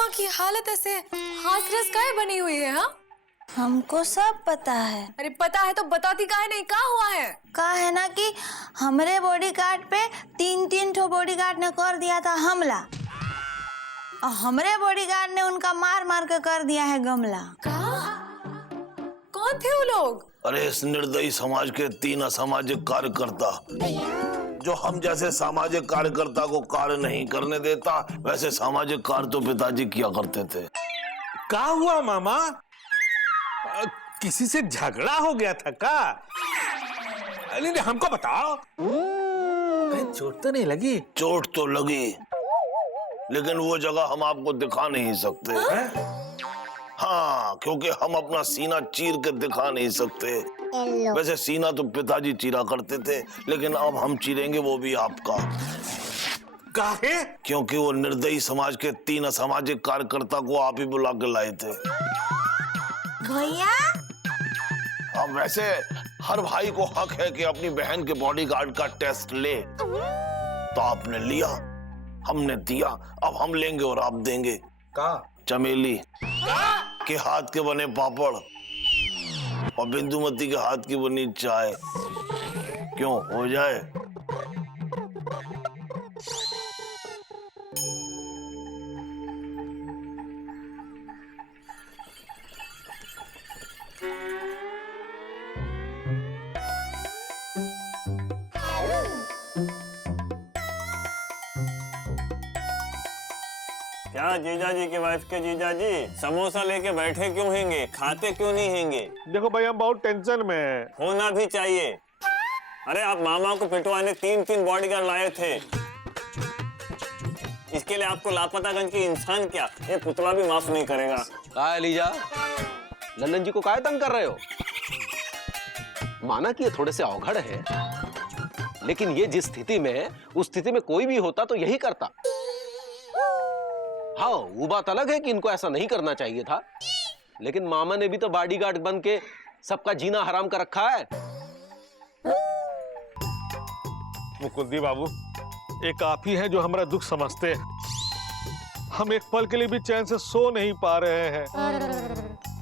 मामा की हालत ऐसे हाथ रस काहे बनी हुई है? हाँ, हमको सब पता है। अरे पता है तो बताती काहे नहीं? क्या हुआ है? कहा है ना कि हमरे बॉडीगार्ड पे तीन ठो बॉडीगार्ड ने कर दिया था हमला, और हमरे बॉडीगार्ड ने उनका मार मार के कर दिया है गमला। कौन थे वो लोग? अरे इस निर्दयी समाज के 3 असामाजिक कार्यकर्ता, जो हम जैसे सामाजिक कार्यकर्ता को कार्य नहीं करने देता, वैसे सामाजिक कार्य तो पिताजी किया करते थे। क्या हुआ मामा? किसी से झगड़ा हो गया था क्या? नहीं हमको बताओ। कहीं चोट तो नहीं लगी? चोट तो लगी, लेकिन वो जगह हम आपको दिखा नहीं सकते। हाँ, क्योंकि हम अपना सीना चीर के दिखा नहीं सकते। वैसे सीना तो पिताजी चीरा करते थे, लेकिन अब हम चीरेंगे वो भी आपका। काहे? क्योंकि वो निर्दयी समाज के 3 असामाजिक कार्यकर्ता को आप ही बुला के लाए थे। भैया, अब वैसे हर भाई को हक है कि अपनी बहन के बॉडीगार्ड का टेस्ट ले, तो आपने लिया, हमने दिया, अब हम लेंगे और आप देंगे। का? चमेली के हाथ के बने पापड़ और बिंदुमती के हाथ की बनी चाय, क्यों हो जाए? क्या जीजा जी की वाइफ के जीजा जी समोसा लेके बैठे क्यों हैंगे? खाते क्यों नहीं हैंगे? देखो भाई, हम बहुत टेंशन में हैं। होना भी चाहिए। अरे आप मामा को पिटवाने 3 बॉडीगार्ड लाए थे, इसके लिए आपको लापतागंज की इंसान क्या ये पुतला भी माफ नहीं करेगा। कहा है लीजा, लल्लन जी को काहे तंग कर रहे हो? माना कि ये थोड़े से अवघड़ है, लेकिन ये जिस स्थिति में है, उस स्थिति में कोई भी होता तो यही करता। हाँ, वो बात अलग है कि इनको ऐसा नहीं करना चाहिए था, लेकिन मामा ने भी तो बॉडीगार्ड बन के सबका जीना हराम कर रखा है। मुकुंदी बाबू, एक आप ही हैं जो हमारा दुख समझते हैं। हम एक पल के लिए भी चैन से सो नहीं पा रहे हैं।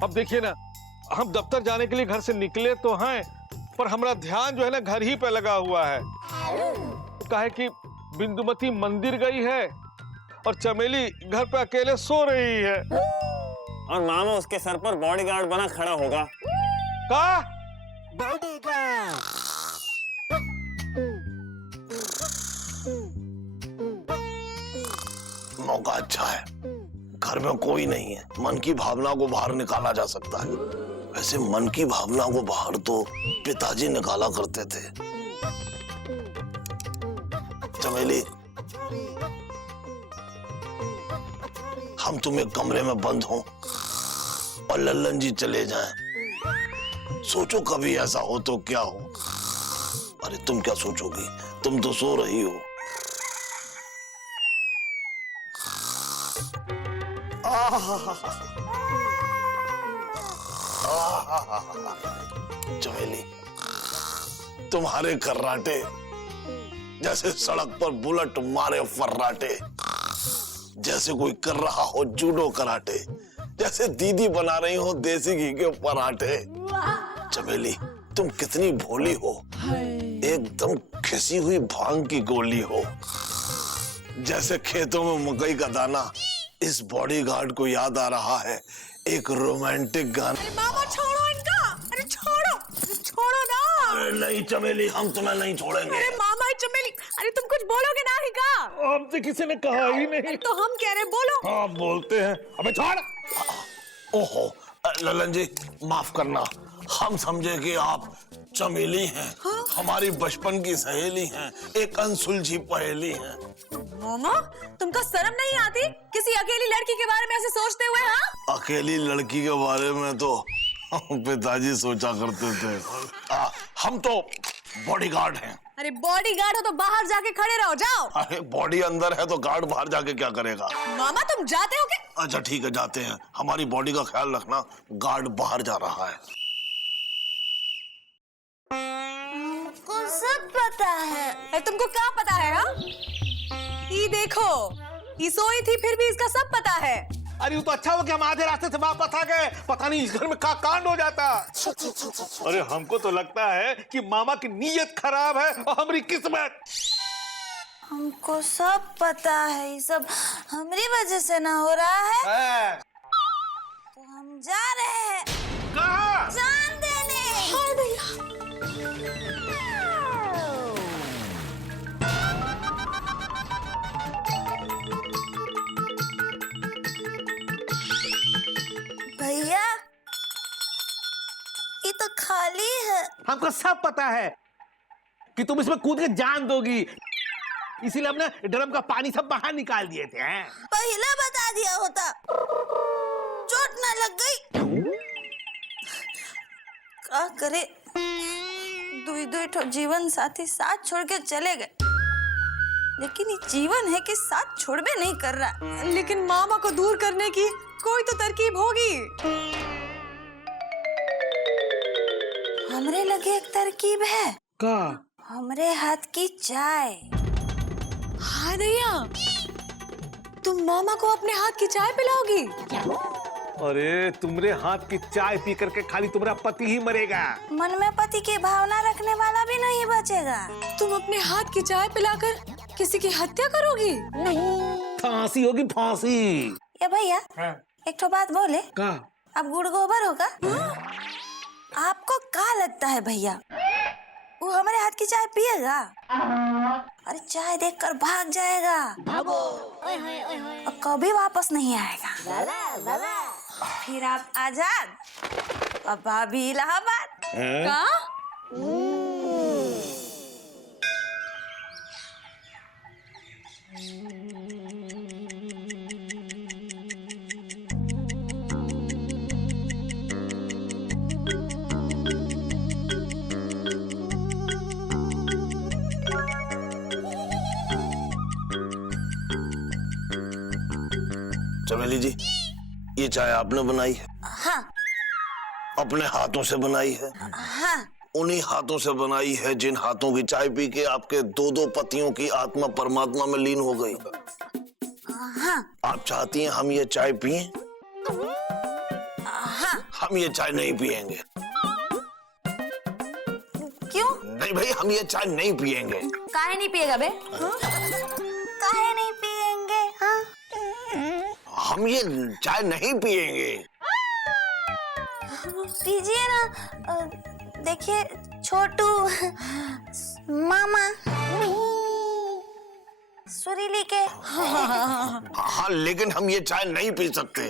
अब देखिए ना, हम दफ्तर जाने के लिए घर से निकले तो हैं, पर हमारा ध्यान जो है ना घर ही पे लगा हुआ है। काहे कि बिंदुमती मंदिर गई है और चमेली घर पे अकेले सो रही है, और मामा उसके सर पर बॉडीगार्ड बना खड़ा होगा। का? मौका अच्छा है, घर में कोई नहीं है, मन की भावना को बाहर निकाला जा सकता है। वैसे मन की भावना को बाहर तो पिताजी निकाला करते थे। चमेली, हम तुम एक कमरे में बंद हो और लल्लन जी चले जाएं। सोचो कभी ऐसा हो तो क्या हो? अरे तुम क्या सोचोगी, तुम तो सो रही हो। चमेली, तुम्हारे कर्राटे जैसे सड़क पर बुलेट मारे फर्राटे, जैसे कोई कर रहा हो जूडो कराटे, जैसे दीदी बना रही हो देसी घी के पराठे। चमेली, तुम कितनी भोली हो, एकदम खिसी हुई भांग की गोली हो। जैसे खेतों में मकई का दाना, इस बॉडीगार्ड को याद आ रहा है एक रोमांटिक गाना। अरे मामा छोड़ो इनका, अरे छोड़ो, छोड़ो ना। अरे नहीं चमेली, हम तुम्हें नहीं छोड़ेंगे। अरे मामा चमेली, अरे तुम कुछ बोलोगे ना ही का? हमसे किसी ने कहा ही नहीं। तो हम कह रहे बोलो। हाँ बोलते हैं। अबे छोड़। ओहो ललन जी, माफ करना, हम समझे कि आप चमेली हैं। हाँ? हमारी बचपन की सहेली हैं, एक अनसुलझी पहेली हैं। मामा, तुमको शर्म नहीं आती किसी अकेली लड़की के बारे में ऐसे सोचते हुए? हाँ, अकेली लड़की के बारे में तो पिताजी सोचा करते थे। हम तो बॉडीगार्ड हैं। अरे बॉडीगार्ड हो तो बाहर जाके खड़े रहो, जाओ। अरे बॉडी अंदर है तो गार्ड बाहर जाके क्या करेगा? मामा तुम जाते हो क्या? अच्छा ठीक है, जाते हैं। हमारी बॉडी का ख्याल रखना, गार्ड बाहर जा रहा है। हमको सब पता है। अरे तुमको क्या पता है? हाँ, ये देखो, ये सोई थी फिर भी इसका सब पता है। अरे वो तो अच्छा हो कि हम आधे रास्ते से वापस आ गए, पता नहीं इस घर में क्या कांड हो जाता। अरे हमको तो लगता है कि मामा की नीयत खराब है और हमारी किस्मत। हमको सब पता है, ये सब हमारी वजह से ना हो रहा है। तो हम जा रहे हैं। कहाँ? जान देने। हाँ भैया। भैया ये तो खाली है। हमको सब पता है कि तुम इसमें कूद के जान दोगी, इसीलिए हमने ड्रम का पानी सब बाहर निकाल दिए थे। पहले बता दिया होता, चोट ना लग गई। क्या करे, दुई ठो जीवन साथी साथ छोड़ के चले गए, लेकिन ये जीवन है कि साथ छोड़बे नहीं कर रहा। लेकिन मामा को दूर करने की कोई तो तरकीब होगी। हमरे लगे एक तरकीब है। का? हमरे हाथ की चाय। हाँ दैया, तुम मामा को अपने हाथ की चाय पिलाओगी? अरे तुम्हारे हाथ की चाय पी करके खाली तुम्हारा पति ही मरेगा। मन में पति की भावना रखने वाला भी नहीं बचेगा। तुम अपने हाथ की चाय पिलाकर किसी की हत्या करोगी? फांसी होगी, फांसी। ये भैया एक तो बात बोले। का? अब गुड़ गोबर होगा। आपको क्या लगता है भैया, वो हमारे हाथ की चाय पिएगा? अरे चाय देखकर भाग जाएगा, और कभी वापस नहीं आएगा। फिर आप आजाद और भाभी इलाहाबाद। का? चमेली जी, ये चाय आपने बनाई है? हाँ अपने हाथों से बनाई है? हाँ। उन्हीं हाथों से बनाई है जिन हाथों की चाय पी के आपके दो पतियों की आत्मा परमात्मा में लीन हो गई। हाँ। आप चाहती हैं हम ये चाय पिए? हाँ। हम ये चाय नहीं पिएंगे। क्यों? नहीं भाई, हम ये चाय नहीं पिएंगे। काहे नहीं पिएगा बे? काहे नहीं पिएंगे? हाँ? हम ये चाय नहीं पिएंगे। पीजिए ना। देखिए छोटू, मामा, सुरीली के। हाँ, लेकिन हम ये चाय नहीं पी सकते।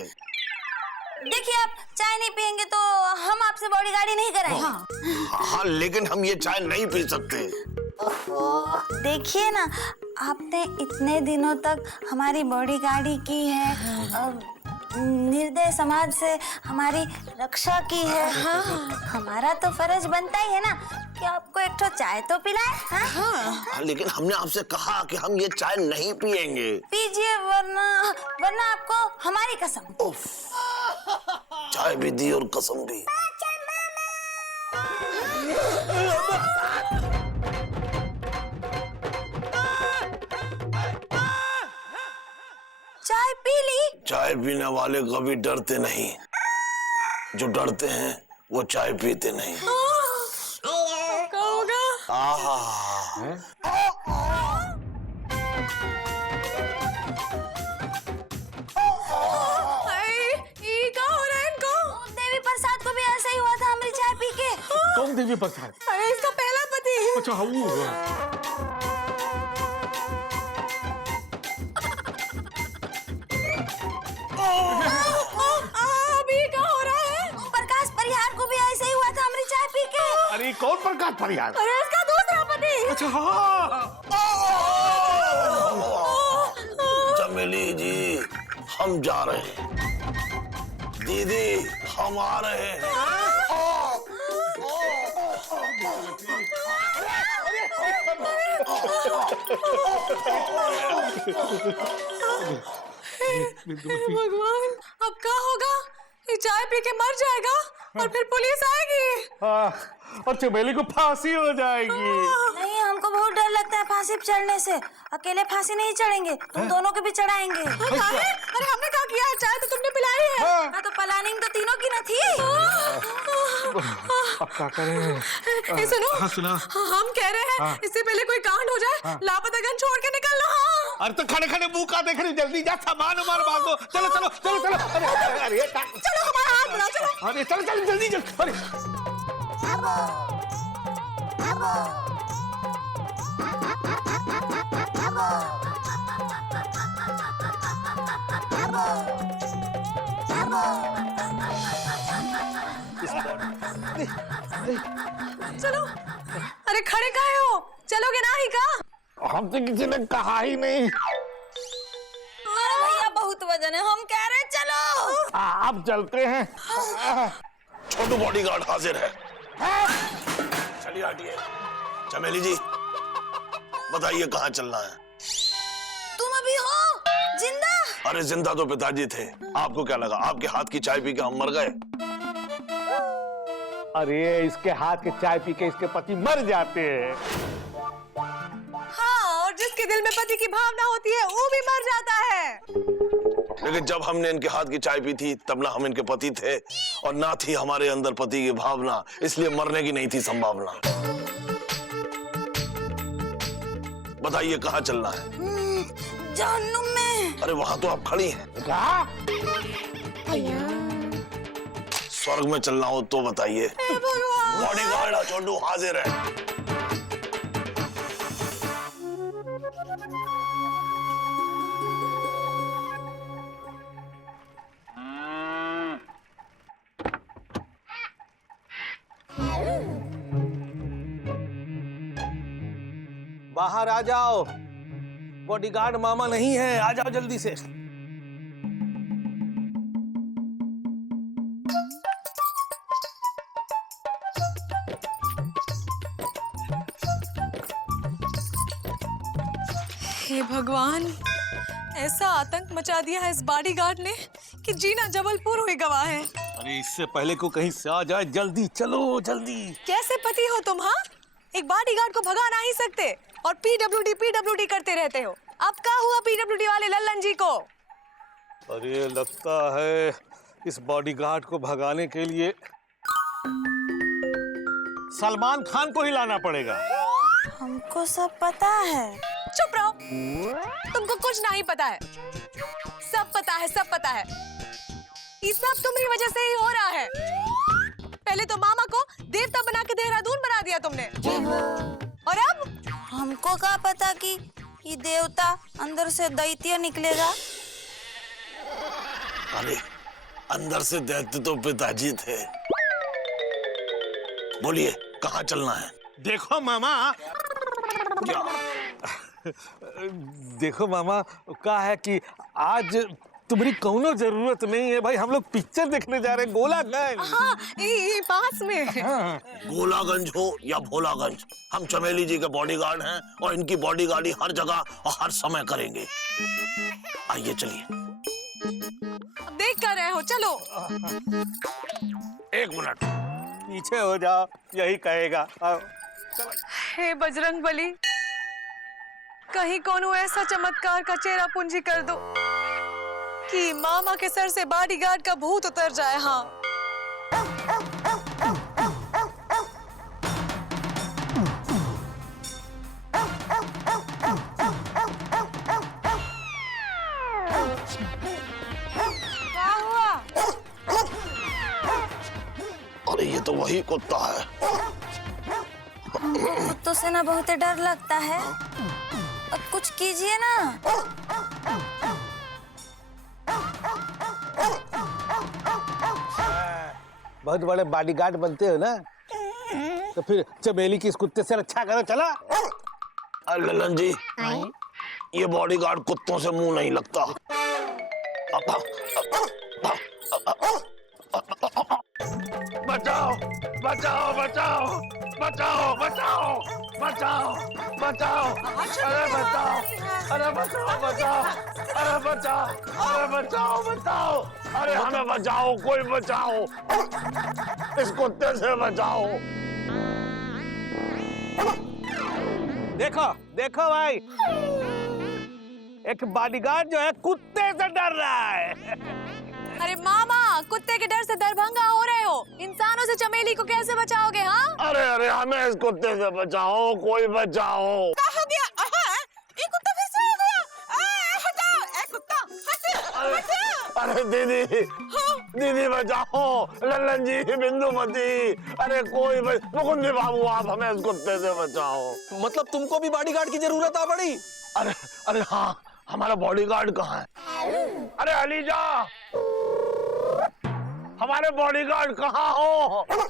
देखिए आप चाय नहीं पियेंगे तो हम आपसे बॉडीगार्डी नहीं कराएंगे। हाँ, लेकिन हम ये चाय नहीं पी सकते। देखिए ना, आपने इतने दिनों तक हमारी बॉडीगार्डी की है, निर्दय समाज से हमारी रक्षा की है। हाँ। हमारा तो फर्ज बनता ही है ना कि आपको एक तो चाय तो पिलाए। हाँ? हाँ, लेकिन हमने आपसे कहा कि हम ये चाय नहीं पिएंगे। पीजिए, वरना आपको हमारी कसम। उफ, चाय भी दी और कसम भी। चाय पी ली? चाय पीने वाले कभी डरते नहीं, जो डरते हैं वो चाय पीते नहीं। क्या होगा? ये क्या हो रहा है इनको? देवी प्रसाद को भी ऐसा ही हुआ था हमारी चाय पी के। कौन देवी प्रसाद? अरे इसका पहला पति। अच्छा वो। अभी क्या हो रहा है? प्रकाश परिहार को भी ऐसा ही हुआ था हमारी चाय पी के। अरे कौन प्रकाश परिहार? अरे इसका दूसरा पति। अच्छा हाँ। चमेली जी, हम जा रहे हैं। दीदी, हम आ रहे हैं। भगवान, अब क्या होगा? ये चाय पी के मर जाएगा और फिर पुलिस आएगी। और चमेली को फांसी हो जाएगी। नहीं, हमको हमको बहुत डर लगता है फांसी पे चढ़ने से। अकेले फांसी नहीं चढ़ेंगे, तुम दोनों के भी चढ़ाएंगे। अरे हमने क्या किया है? चाय तो तुमने पिलाई है। हाँ तो प्लानिंग तो तीनों की न थी। अब क्या करें? सुनो, हाँ सुना। हम कह रहे हैं इससे पहले कोई कांड हो जाए, लापता गन छोड़ के निकल लो। अरे तो खड़े खड़े मुंह का देख रही, जल्दी जा, सामान उमान बांध दो। चलो चलो चलो चलो। अरे चलो हमारा हाथ बढ़ाओ, चलो। अरे चलो चलो जल्दी चल। अरे चलो। अरे खड़े काहे हो? चलोगे ना ही का? हमसे किसी ने कहा ही नहीं। अरे भैया बहुत वजन है, हम कह रहे चलो। आप चलते हैं। छोटू बॉडीगार्ड हाजिर है। चलिए हटिए। चमेली जी बताइए कहाँ चलना है? तुम अभी हो जिंदा? अरे जिंदा तो पिताजी थे, आपको क्या लगा आपके हाथ की चाय पी के हम मर गए? अरे इसके हाथ के चाय पी के इसके पति मर जाते हैं। हाँ, और जिसके दिल में पति की भावना होती है वो भी मर जाता है। लेकिन जब हमने इनके हाथ की चाय पी थी तब ना हम इनके पति थे और ना थी हमारे अंदर पति की भावना, इसलिए मरने की नहीं थी संभावना। बताइए कहाँ चलना है? जहन्नुम में। अरे वहां तो आप खड़ी हैं। स्वर्ग में चलना हो तो बताइए। बॉडीगार्ड छोटू हाजिर है। बाहर आ जाओ, बॉडीगार्ड मामा नहीं है, आ जाओ जल्दी से। हे भगवान, ऐसा आतंक मचा दिया है इस बॉडीगार्ड ने कि जीना जबलपुर हुई गवाह है। अरे इससे पहले को कहीं से आ जाए, जल्दी चलो जल्दी। कैसे पति हो तुम? हाँ, एक बॉडीगार्ड को भगा नहीं सकते और पीडब्ल्यूडी करते रहते हो। अब क्या हुआ पीडब्ल्यूडी वाले लल्लन जी को? अरे लगता है इस बॉडीगार्ड को भगाने के लिए सलमान खान को ही लाना पड़ेगा। हमको सब पता है। चुप रहो, तुमको कुछ नहीं पता है। सब पता है, सब पता है। ये सब तुम्हारी वजह से ही हो रहा है। पहले तो मामा को देवता बना के देहरादून बना दिया तुमने, और अब हमको क्या पता कि ये देवता अंदर से दैत्य निकलेगा। अरे अंदर से दैत्य तो पिताजी थे। बोलिए कहाँ चलना है? देखो मामा, क्या? देखो मामा, क्या है कि आज तुम्हारी कौनो जरूरत नहीं है भाई। हम लोग पिक्चर देखने जा रहे हैं गोलागंज। हाँ, ये पास में। गोलागंज हो या भोलागंज, हम चमेली जी के बॉडीगार्ड हैं और इनकी बॉडीगार्डी हर जगह और हर समय करेंगे। आइए चलिए। अब देख कर रहे हो, चलो। एक मिनट पीछे हो जाओ, यही कहेगा। आओ। हे बजरंग बली, कहीं कोनो ऐसा चमत्कार का चेहरा पूंजी कर दो कि मामा के सर से बॉडीगार्ड का भूत उतर जाए। हाँ, क्या हुआ? अरे ये तो वही कुत्ता है। कुत्तों से ना बहुत डर लगता है। अब कुछ कीजिए ना। बहुत बड़े बॉडीगार्ड बनते हो ना, तो फिर चमेली की इस कुत्ते से रक्षा करो। चला। अरे ललन जी, ये बॉडीगार्ड कुत्तों से मुंह नहीं लगता। बचाओ बचाओ बचाओ बचाओ बचाओ बचाओ बचाओ, अरे बचाओ, अरे बचाओ बचाओ, अरे बचाओ, अरे बचाओ बचाओ, अरे हमें बचाओ, कोई बचाओ, इस कुत्ते से बचाओ। देखो देखो भाई, एक बॉडीगार्ड जो है कुत्ते से डर रहा है। अरे मामा, कुत्ते के डर से दरभंगा हो रहे हो, इंसानों से चमेली को कैसे बचाओगे? हाँ, अरे अरे हमें इस कुत्ते से बचाओ, कोई बचाओ। क्या हो गया? ये कुत्ता फिर से हो गया। हटाओ, ए कुत्ता, हटाओ। अरे दीदी, दीदी बचाओ, लल्लन जी, बिंदुमती, अरे कोई मुकुंदी बाबू, आप हमें इस कुत्ते से बचाओ। मतलब तुमको भी बॉडीगार्ड की जरूरत आ पड़ी? अरे अरे हाँ, हमारा बॉडीगार्ड कहाँ है? अरे अलीजा, हमारे बॉडीगार्ड कहाँ हो?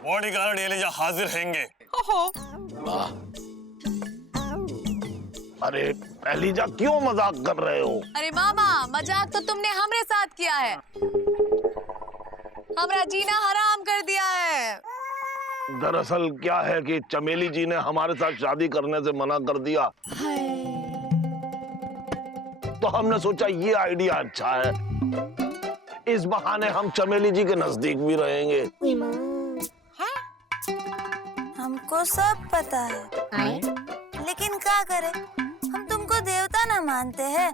बॉडीगार्ड एलिजा हाजिर हैंगे। वाह, अरे एलिजा, क्यों मजाक कर रहे हो? अरे मामा, मजाक तो तुमने हमरे साथ किया है, हमरा जीना हराम कर दिया है। दरअसल क्या है कि चमेली जी ने हमारे साथ शादी करने से मना कर दिया, तो हमने सोचा ये आइडिया अच्छा है, इस बहाने हम चमेली जी के नजदीक भी रहेंगे। हमको सब पता है, लेकिन क्या करें, हम तुमको देवता ना मानते हैं।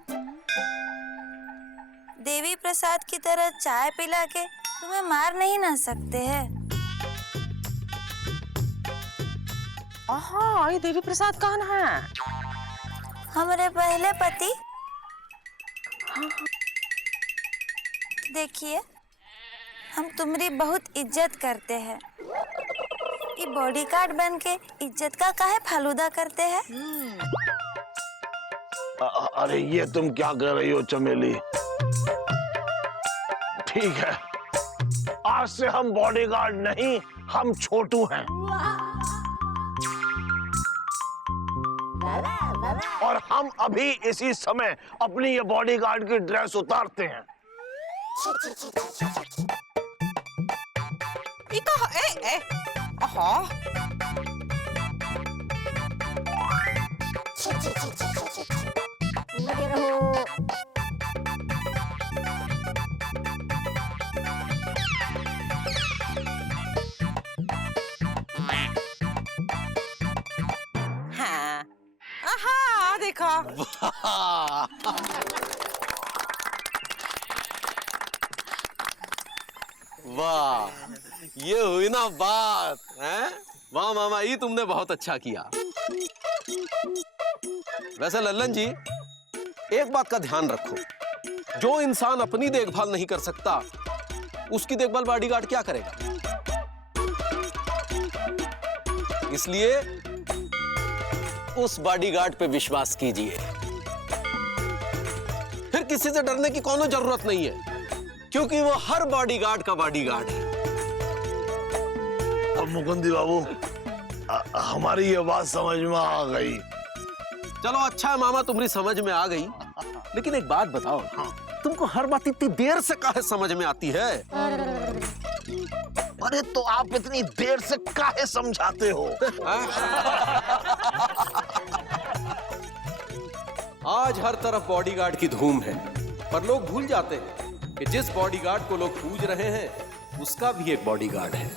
देवी प्रसाद की तरह चाय पिला के तुम्हें मार नहीं ना सकते हैं। ये देवी प्रसाद कौन है? हमारे पहले पति। देखिए, हम तुम्हारी बहुत इज्जत करते हैं, ये बॉडीगार्ड बन के इज्जत का काहे फालूदा करते हैं? अरे ये तुम क्या कह रही हो चमेली? ठीक है, आज से हम बॉडीगार्ड नहीं, हम छोटू हैं। और हम अभी इसी समय अपनी ये बॉडीगार्ड की ड्रेस उतारते हैं। देखो, वाह, ये हुई ना बात है? वाह मामा, ये तुमने बहुत अच्छा किया। वैसे लल्लन जी, एक बात का ध्यान रखो, जो इंसान अपनी देखभाल नहीं कर सकता, उसकी देखभाल बॉडीगार्ड क्या करेगा? इसलिए उस बॉडीगार्ड पे विश्वास कीजिए, फिर किसी से डरने की कोनो जरूरत नहीं है, क्योंकि वो हर बॉडीगार्ड का बॉडीगार्ड है। अब मुकुंदी बाबू, हमारी ये बात समझ में आ गई। चलो अच्छा है मामा, तुम्हारी समझ में आ गई, लेकिन एक बात बताओ, तुमको हर बात इतनी देर से काहे समझ में आती है? अरे तो आप इतनी देर से काहे समझाते हो? आज हर तरफ बॉडीगार्ड की धूम है, पर लोग भूल जाते हैं कि जिस बॉडीगार्ड को लोग पूज रहे हैं, उसका भी एक बॉडीगार्ड है।